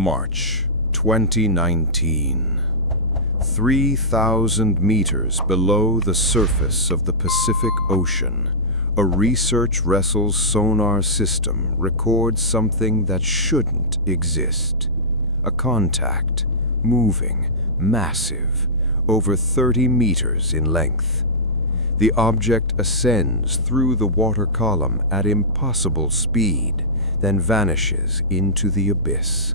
March 2019. 3,000 meters below the surface of the Pacific Ocean, a research vessel's sonar system records something that shouldn't exist. A contact, moving, massive, over 30 meters in length. The object ascends through the water column at impossible speed, then vanishes into the abyss.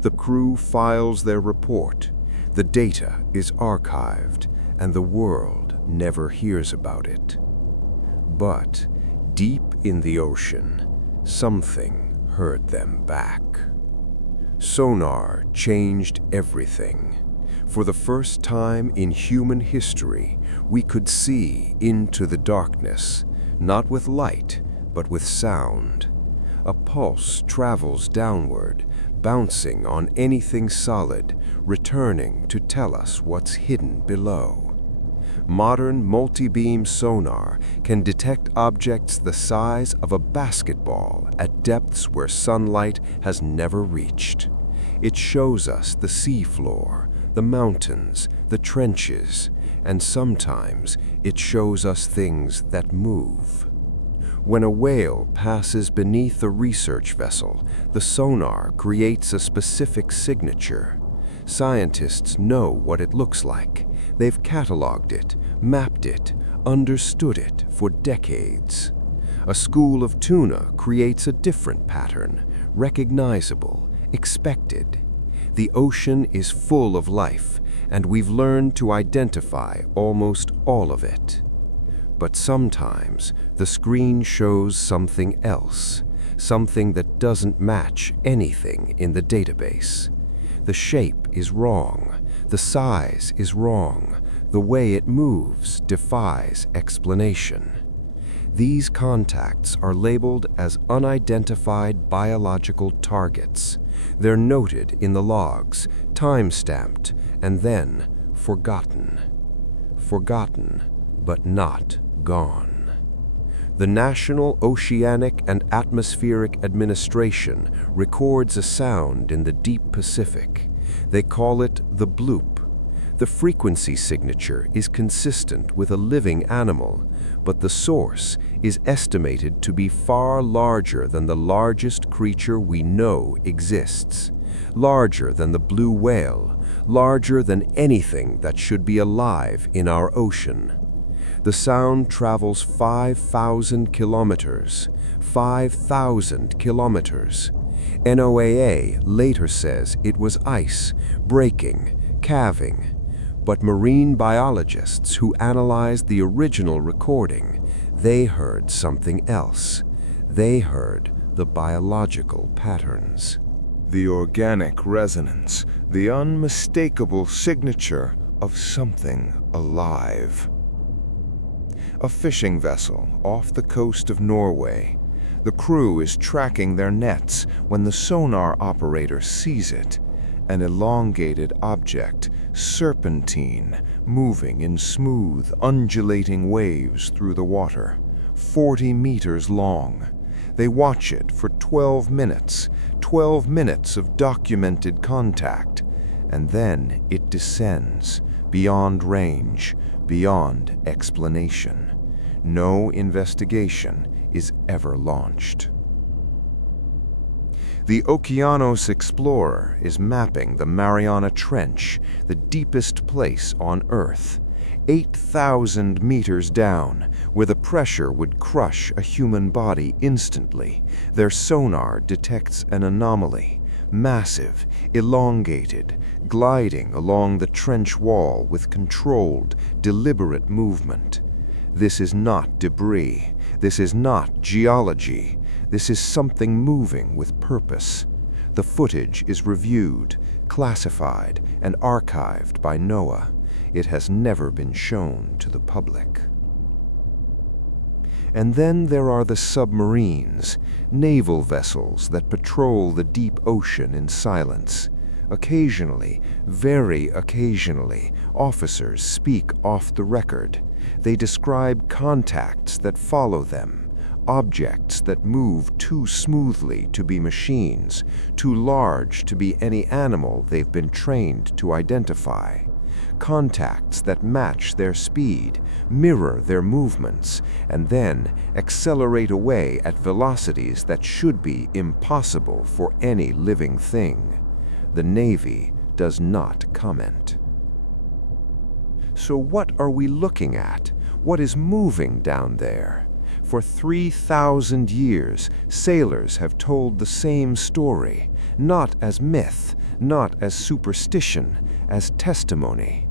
The crew files their report. The data is archived, and the world never hears about it. But deep in the ocean, something heard them back. Sonar changed everything. For the first time in human history, we could see into the darkness, not with light, but with sound. A pulse travels downward, bouncing on anything solid, returning to tell us what's hidden below. Modern multi-beam sonar can detect objects the size of a basketball at depths where sunlight has never reached. It shows us the seafloor, the mountains, the trenches, and sometimes it shows us things that move. When a whale passes beneath a research vessel, the sonar creates a specific signature. Scientists know what it looks like. They've cataloged it, mapped it, understood it for decades. A school of tuna creates a different pattern, recognizable, expected. The ocean is full of life, and we've learned to identify almost all of it. But sometimes the screen shows something else, something that doesn't match anything in the database. The shape is wrong, the size is wrong, the way it moves defies explanation. These contacts are labeled as unidentified biological targets. They're noted in the logs, time-stamped, and then forgotten. Forgotten, but not gone. The National Oceanic and Atmospheric Administration records a sound in the deep Pacific. They call it the bloop. The frequency signature is consistent with a living animal, but the source is estimated to be far larger than the largest creature we know exists, larger than the blue whale, larger than anything that should be alive in our ocean. The sound travels 5,000 kilometers. 5,000 kilometers. NOAA later says it was ice, breaking, calving. But marine biologists who analyzed the original recording, they heard something else. They heard the biological patterns. The organic resonance, the unmistakable signature of something alive. A fishing vessel off the coast of Norway. The crew is tracking their nets when the sonar operator sees it. An elongated object, serpentine, moving in smooth, undulating waves through the water, 40 meters long. They watch it for 12 minutes of documented contact, and then it descends, beyond range, beyond explanation. No investigation is ever launched. The Okeanos Explorer is mapping the Mariana Trench, the deepest place on Earth, 8,000 meters down, where the pressure would crush a human body instantly. Their sonar detects an anomaly, massive, elongated, gliding along the trench wall with controlled, deliberate movement. This is not debris. This is not geology. This is something moving with purpose. The footage is reviewed, classified, and archived by NOAA. It has never been shown to the public. And then there are the submarines, naval vessels that patrol the deep ocean in silence. Occasionally, very occasionally, officers speak off the record. They describe contacts that follow them, objects that move too smoothly to be machines, too large to be any animal they've been trained to identify. Contacts that match their speed, mirror their movements, and then accelerate away at velocities that should be impossible for any living thing. The Navy does not comment. So what are we looking at? What is moving down there? For 3,000 years, sailors have told the same story, not as myth, not as superstition, as testimony.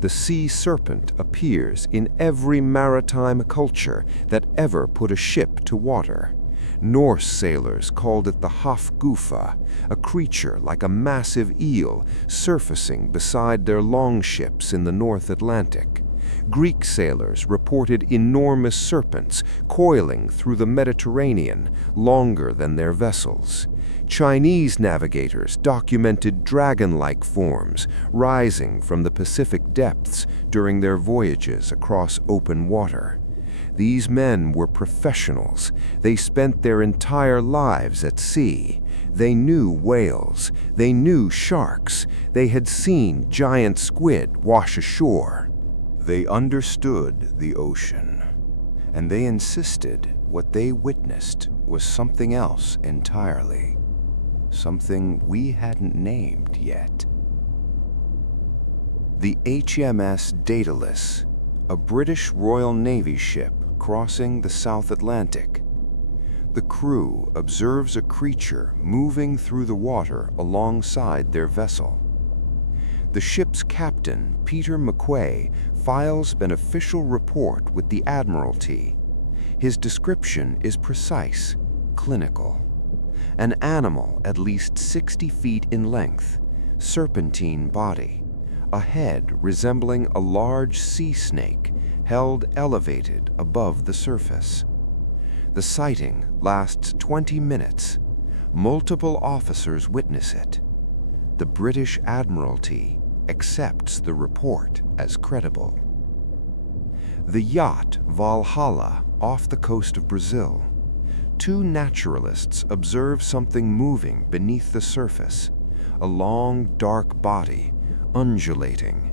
The sea serpent appears in every maritime culture that ever put a ship to water. Norse sailors called it the Hafgufa, a creature like a massive eel surfacing beside their longships in the North Atlantic. Greek sailors reported enormous serpents coiling through the Mediterranean, longer than their vessels. Chinese navigators documented dragon-like forms rising from the Pacific depths during their voyages across open water. These men were professionals. They spent their entire lives at sea. They knew whales. They knew sharks. They had seen giant squid wash ashore. They understood the ocean, and they insisted what they witnessed was something else entirely. Something we hadn't named yet. The HMS Daedalus, a British Royal Navy ship crossing the South Atlantic. The crew observes a creature moving through the water alongside their vessel. The ship's captain, Peter McQuay, files an official report with the Admiralty. His description is precise, clinical. An animal at least 60 feet in length, serpentine body, a head resembling a large sea snake held elevated above the surface. The sighting lasts 20 minutes. Multiple officers witness it. The British Admiralty accepts the report as credible. The yacht Valhalla off the coast of Brazil. Two naturalists observe something moving beneath the surface, a long, dark body, undulating.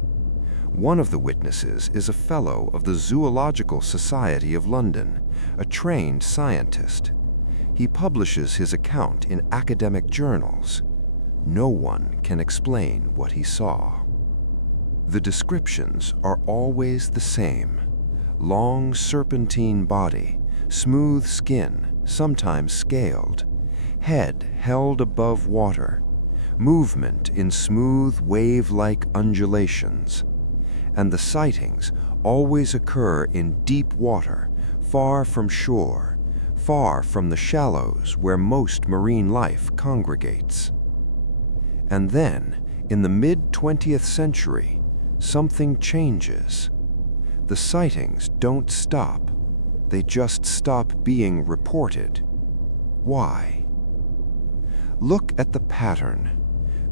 One of the witnesses is a fellow of the Zoological Society of London, a trained scientist. He publishes his account in academic journals. No one can explain what he saw. The descriptions are always the same. Long serpentine body, smooth skin, sometimes scaled, head held above water, movement in smooth wave-like undulations. And the sightings always occur in deep water, far from shore, far from the shallows where most marine life congregates. And then, in the mid-20th century, something changes. The sightings don't stop. They just stop being reported. Why? Look at the pattern.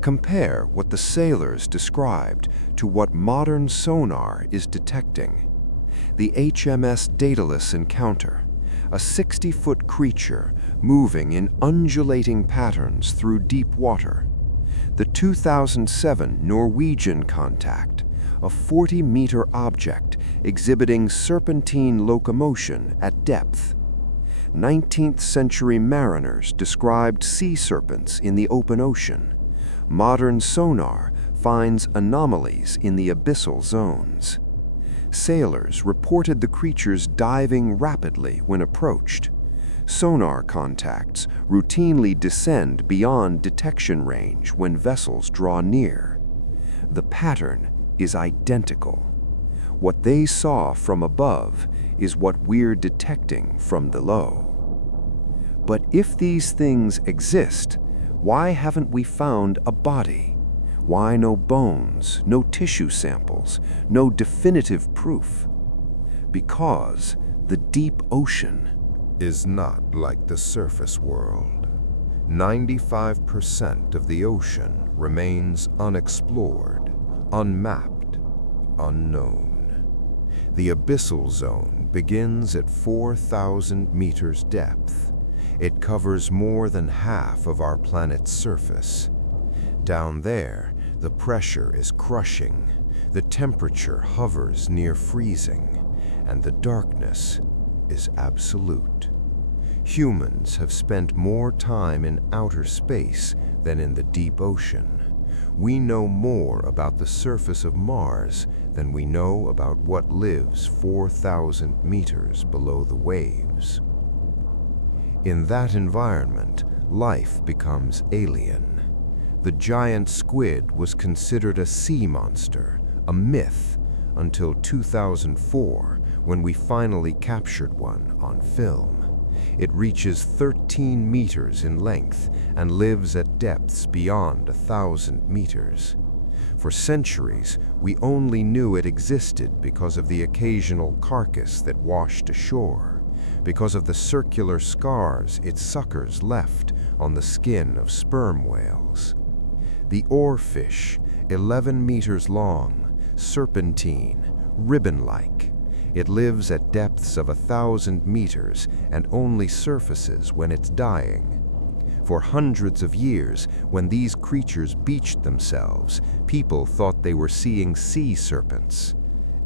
Compare what the sailors described to what modern sonar is detecting. The HMS Daedalus encounter, a 60-foot creature moving in undulating patterns through deep water. The 2007 Norwegian contact, a 40-meter object exhibiting serpentine locomotion at depth. 19th century mariners described sea serpents in the open ocean. Modern sonar finds anomalies in the abyssal zones. Sailors reported the creatures diving rapidly when approached. Sonar contacts routinely descend beyond detection range when vessels draw near. The pattern is identical. What they saw from above is what we're detecting from below. But if these things exist, why haven't we found a body? Why no bones, no tissue samples, no definitive proof? Because the deep ocean is not like the surface world. 95% of the ocean remains unexplored, unmapped, unknown. The abyssal zone begins at 4,000 meters depth. It covers more than half of our planet's surface. Down there, the pressure is crushing, the temperature hovers near freezing, and the darkness is absolute. Humans have spent more time in outer space than in the deep ocean. We know more about the surface of Mars than we know about what lives 4,000 meters below the waves. In that environment, life becomes alien. The giant squid was considered a sea monster, a myth, until 2004, when we finally captured one on film. It reaches 13 meters in length and lives at depths beyond 1,000 meters. For centuries, we only knew it existed because of the occasional carcass that washed ashore, because of the circular scars its suckers left on the skin of sperm whales. The oarfish, 11 meters long, serpentine, ribbon-like. It lives at depths of 1,000 meters and only surfaces when it's dying. For hundreds of years, when these creatures beached themselves, people thought they were seeing sea serpents.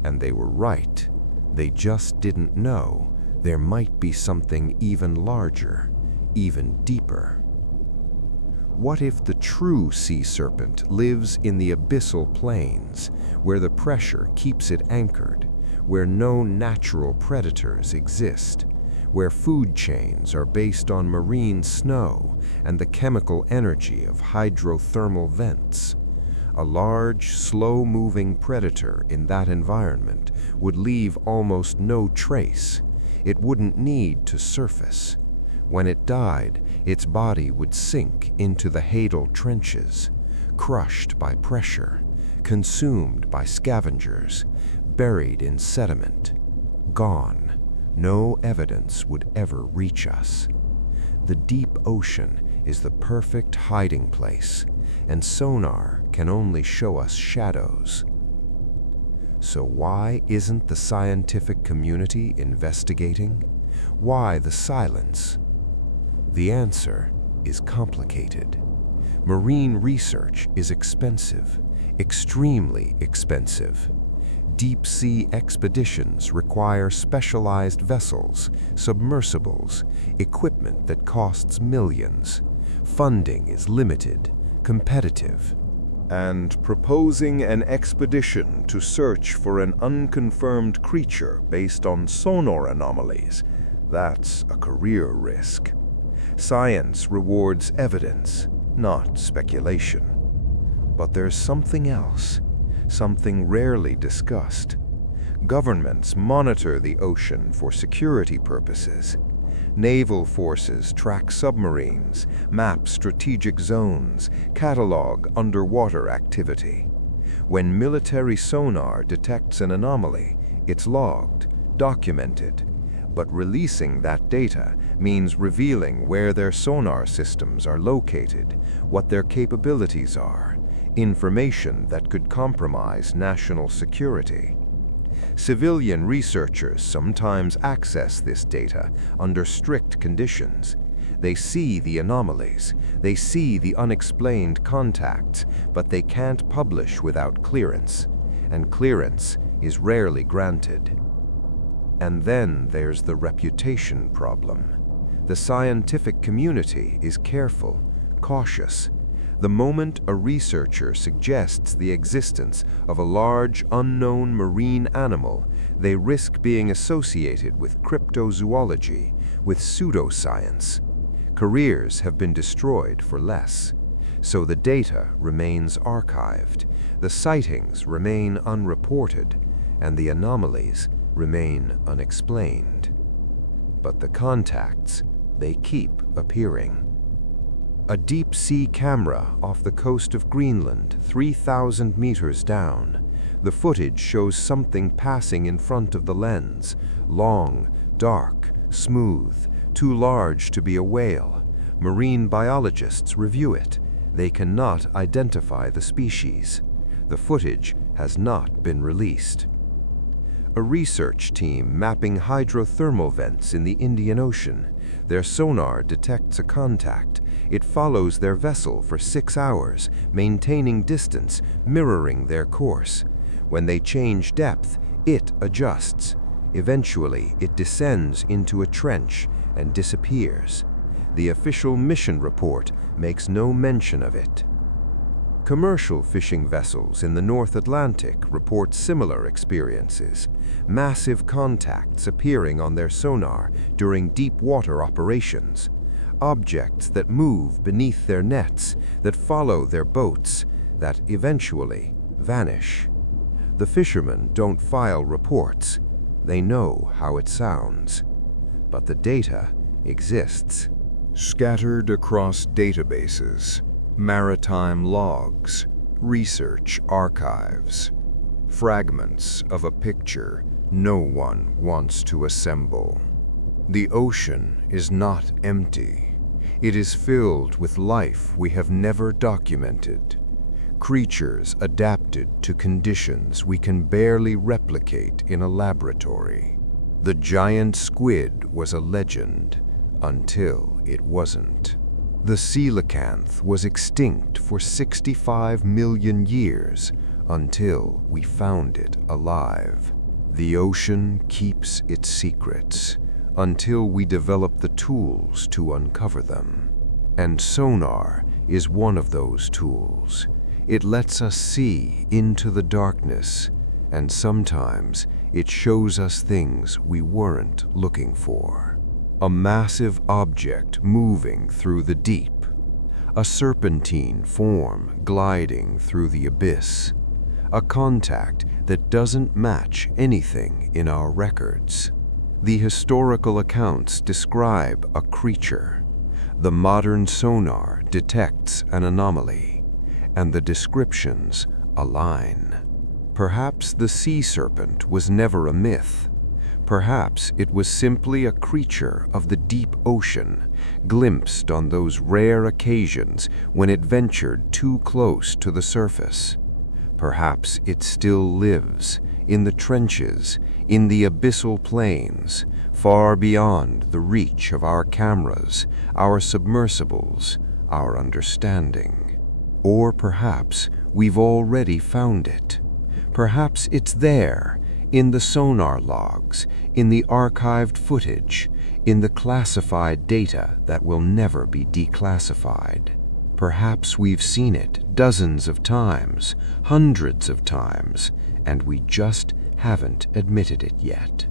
And they were right. They just didn't know there might be something even larger, even deeper. What if the true sea serpent lives in the abyssal plains, where the pressure keeps it anchored, where no natural predators exist, where food chains are based on marine snow and the chemical energy of hydrothermal vents? A large, slow-moving predator in that environment would leave almost no trace. It wouldn't need to surface. When it died, its body would sink into the hadal trenches, crushed by pressure, consumed by scavengers, buried in sediment, gone. No evidence would ever reach us. The deep ocean is the perfect hiding place, and sonar can only show us shadows. So why isn't the scientific community investigating? Why the silence? The answer is complicated. Marine research is expensive, extremely expensive. Deep-sea expeditions require specialized vessels, submersibles, equipment that costs millions. Funding is limited, competitive. And proposing an expedition to search for an unconfirmed creature based on sonar anomalies, that's a career risk. Science rewards evidence, not speculation. But there's something else, something rarely discussed. Governments monitor the ocean for security purposes. Naval forces track submarines, map strategic zones, catalog underwater activity. When military sonar detects an anomaly, it's logged, documented. But releasing that data means revealing where their sonar systems are located, what their capabilities are, information that could compromise national security. Civilian researchers sometimes access this data under strict conditions. They see the anomalies, they see the unexplained contacts, but they can't publish without clearance, and clearance is rarely granted. And then there's the reputation problem. The scientific community is careful, cautious. The moment a researcher suggests the existence of a large, unknown marine animal, they risk being associated with cryptozoology, with pseudoscience. Careers have been destroyed for less. So the data remains archived, the sightings remain unreported, and the anomalies remain unexplained. But the contacts, they keep appearing. A deep-sea camera off the coast of Greenland, 3,000 meters down. The footage shows something passing in front of the lens. Long, dark, smooth, too large to be a whale. Marine biologists review it. They cannot identify the species. The footage has not been released. A research team mapping hydrothermal vents in the Indian Ocean. Their sonar detects a contact. It follows their vessel for 6 hours, maintaining distance, mirroring their course. When they change depth, it adjusts. Eventually, it descends into a trench and disappears. The official mission report makes no mention of it. Commercial fishing vessels in the North Atlantic report similar experiences, massive contacts appearing on their sonar during deep water operations, objects that move beneath their nets, that follow their boats, that eventually vanish. The fishermen don't file reports. They know how it sounds. But the data exists. Scattered across databases, maritime logs, research archives, fragments of a picture no one wants to assemble. The ocean is not empty. It is filled with life we have never documented. Creatures adapted to conditions we can barely replicate in a laboratory. The giant squid was a legend until it wasn't. The coelacanth was extinct for 65 million years until we found it alive. The ocean keeps its secrets until we develop the tools to uncover them. And sonar is one of those tools. It lets us see into the darkness, and sometimes it shows us things we weren't looking for. A massive object moving through the deep, a serpentine form gliding through the abyss, a contact that doesn't match anything in our records. The historical accounts describe a creature. The modern sonar detects an anomaly, and the descriptions align. Perhaps the sea serpent was never a myth. Perhaps it was simply a creature of the deep ocean, glimpsed on those rare occasions when it ventured too close to the surface. Perhaps it still lives in the trenches, in the abyssal plains, far beyond the reach of our cameras, our submersibles, our understanding. Or perhaps we've already found it. Perhaps it's there, in the sonar logs, in the archived footage, in the classified data that will never be declassified. Perhaps we've seen it dozens of times, hundreds of times, and we just haven't admitted it yet.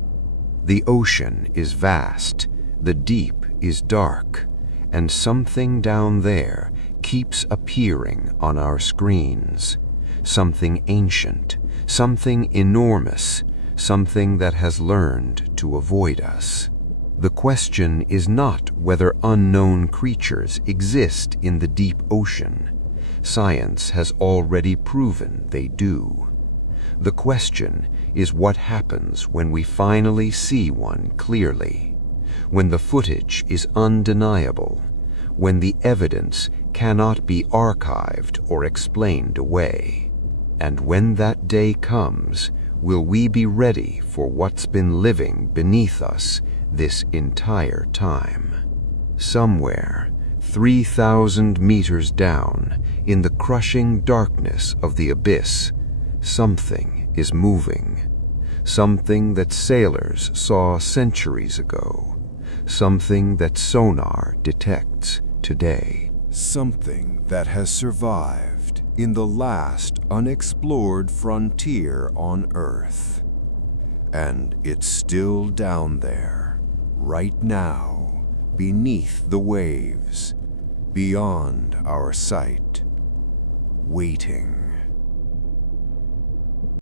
The ocean is vast, the deep is dark, and something down there keeps appearing on our screens. Something ancient, something enormous, something that has learned to avoid us. The question is not whether unknown creatures exist in the deep ocean. Science has already proven they do. The question is what happens when we finally see one clearly, when the footage is undeniable, when the evidence cannot be archived or explained away. And when that day comes, will we be ready for what's been living beneath us this entire time? Somewhere, 3,000 meters down, in the crushing darkness of the abyss, something is moving. Something that sailors saw centuries ago. Something that sonar detects today. Something that has survived in the last unexplored frontier on Earth. And it's still down there, right now, beneath the waves, beyond our sight, waiting.